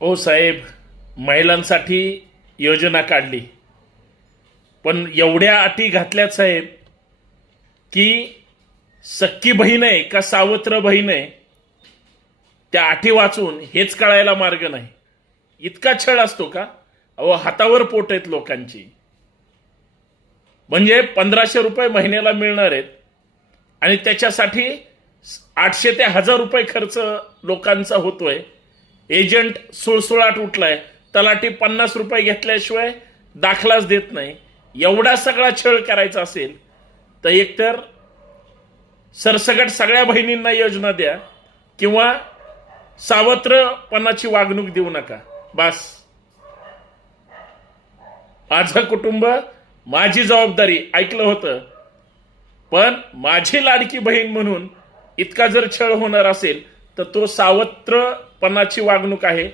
ओ साहेब, महिलांसाठी योजना काढली, पण एवढ्या अटी घातल्यात साहेब की सक्की बहीण आहे का सावत्र बहीण आहे त्या अटी वाचून हेच कळायला मार्ग नाही. इतका छळ असतो का? अहो, हातावर पोट आहेत लोकांची. म्हणजे 1500 रुपये महिन्याला मिळणार आहेत आणि त्याच्यासाठी 800 ते 1000 रुपये खर्च लोकांचा होतोय. एजंट सुळसुळाट उठलाय, तलाठी 50 रुपये घेतल्याशिवाय दाखलाच देत नाही. एवढा सगळा छळ करायचा असेल तर एकतर सरसकट सगळ्या बहिणींना योजना द्या किंवा सावत्रपणाची वागणूक देऊ नका. बस, माझं कुटुंब, माझी जबाबदारी ऐकलं होतं. पण माझी लाडकी बहीण म्हणून इतका जर छळ होणार असेल तर तो सावत्रपणाची वागणूक आहे.